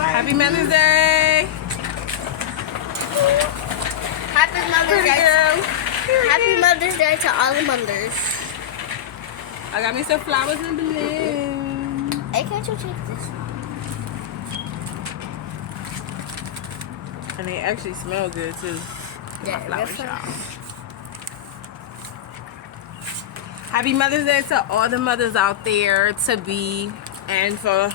Happy Mother's Day. Happy Mother's Day. Happy Mother's Day to all the mothers. I got me some flowers and balloons. Hey, can't you take this? And they actually smell good too. Yeah, My flower shop. Happy Mother's Day to all the mothers out there to be, and for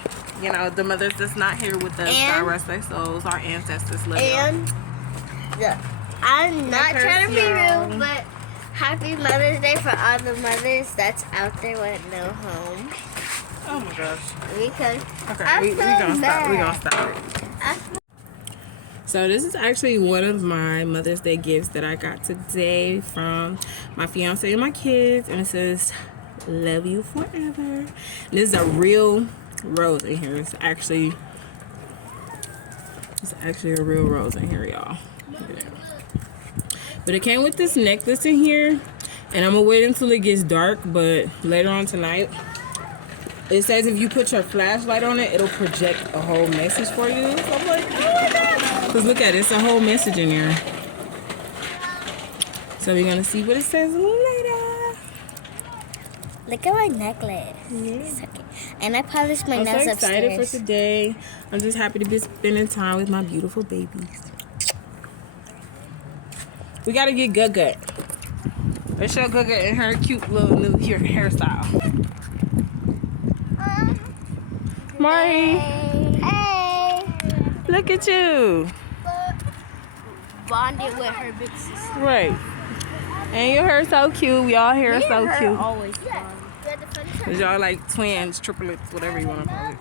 the mothers that's not here with us. God rest their souls, our ancestors love and I'm not trying to be rude, but happy Mother's Day for all the mothers that's out there with no home. Oh my gosh. Because okay, we're gonna stop it. So this is actually one of my Mother's Day gifts that I got today from my fiance and my kids, and it says "Love you forever." This is a real rose in here. It's actually a real rose in here, y'all. But it came with this necklace in here, and I'm gonna wait until it gets dark. But later on tonight, it says if you put your flashlight on it, it'll project a whole message for you. So I'm like, oh my god. Because look at it, it's a whole message in here. So we're gonna see what it says later. Look at my necklace. Yeah. And I polished my nails upstairs. I'm so excited for today. I'm just happy to be spending time with my beautiful babies. We gotta get Gut. Let's show Gut in her cute little new hairstyle. Mari. Hey. Look at you. Bonded with her big sister. Right. And your hair so cute. Y'all hair so cute. Always Cause y'all like twins, triplets, whatever you want to call it.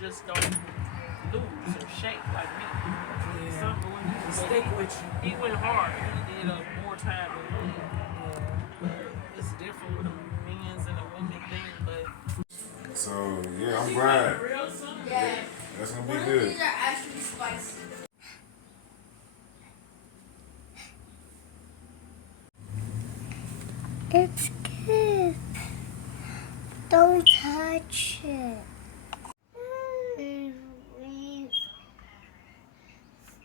Just don't lose or shake like me. Yeah. Something when you stick with you. He went hard. He did more time than me. Yeah. It's different with the men's and the women thing, but. So yeah, I'm glad. Yeah. That's gonna be good. These are actually spicy. It's good. Don't touch it.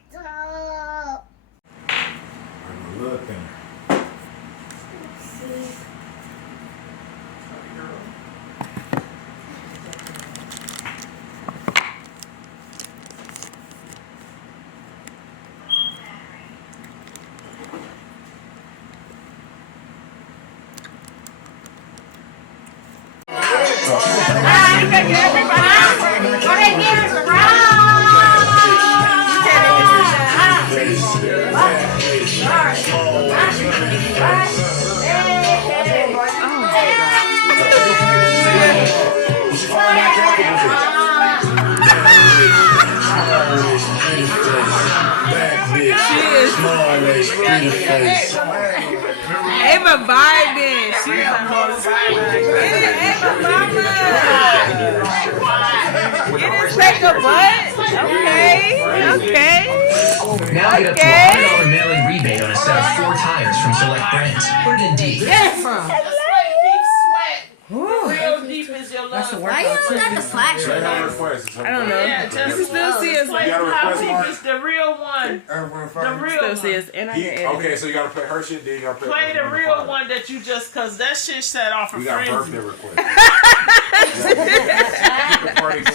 Stop. I'm a little thing. Ava vibing. She's Ava mama. Get his take a butt. Okay. Now get up to a $100 mailing rebate on a set of 4 tires from select brands. Put it in deep. Yes, from. Real deep is your love. Why you don't got the flash? I don't know. Yeah, You can still see us. Like how deep is the real one? The real Still one. see us. And I can edit. Okay, so you gotta play her shit, then you gotta Play the real one that you just, cause that shit set off a We got frenzy. birthday request.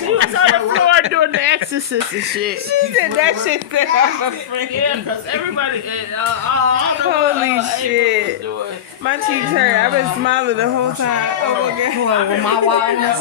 She was on the floor doing the exorcist and shit. She said that shit set off a friend. Yeah, cause everybody, all the Holy shit. April was doing. My cheeks hurt. I've been smiling the whole time. Oh my god. My wildness.